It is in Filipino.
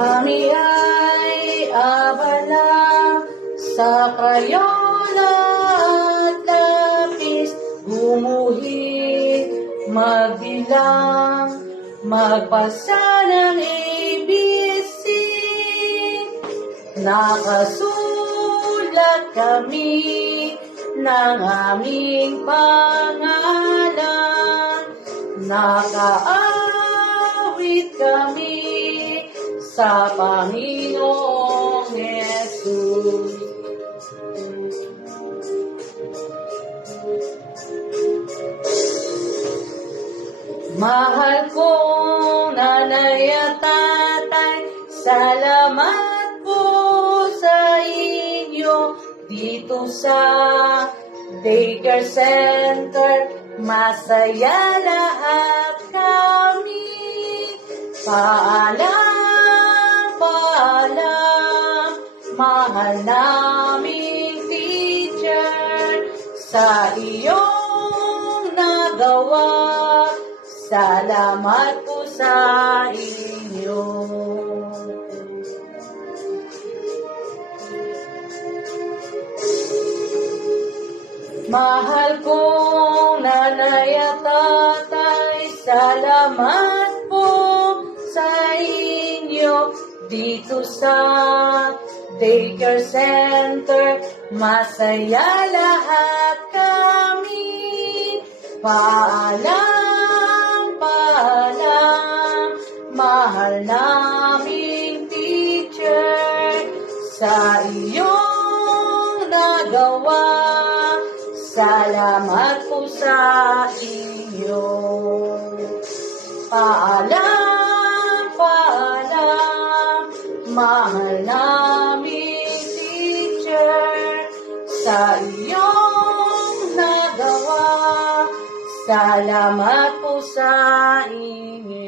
Kami ay abala sa crayola at lapis, gumuhit, magbilang, magpasa ng ABC. Nakasulat kami ng aming pangalan, nakaawit kami sa Panginoong Yesus. Mahal kong nanay at tatay, salamat po sa inyo dito sa daycare center. Masaya lahat kami. Paalam, paalam, mahal naming teacher, sa iyong nagawa. Salamat po sa inyo. Mahal kong nanay at tatay, salamat po sa inyo dito sa daycare center. Masaya lahat kami. Paalam, paalam, mahal naming teacher, sa iyong nagawa. Salamat po sa inyo. Paalam, paalam, mahal naming teacher, sa iyong nagawa. Salamat po sa inyo.